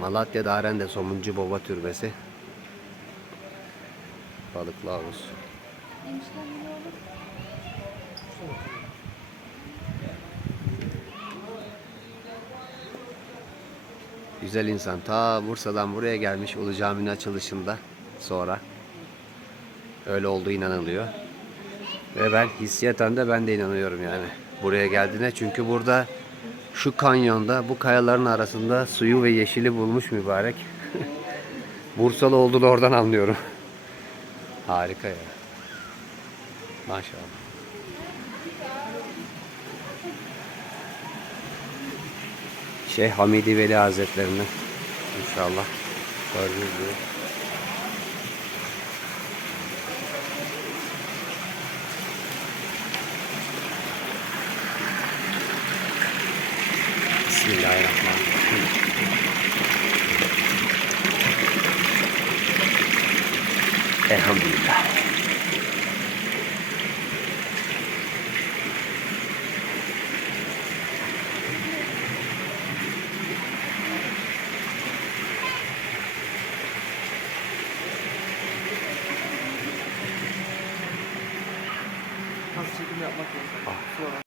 Malatya Darende Somuncu Baba Türbesi. Balıklı havuz. Güzel insan. Ta Bursa'dan buraya gelmiş Ulu Cami'nin açılışında sonra. Öyle olduğu inanılıyor. Ve ben hissiyaten de ben de inanıyorum yani. Buraya geldiğine çünkü burada şu kanyonda bu kayaların arasında suyu ve yeşili bulmuş mübarek. Bursalı olduğunu oradan anlıyorum. Harika ya. Maşallah. Şeyh Hamidi Veli Hazretlerine inşallah gördüğünüz gibi. Bismillahirrahmanirrahim. Elhamdülillah. Kas çekimi yapmak lazım. Sonra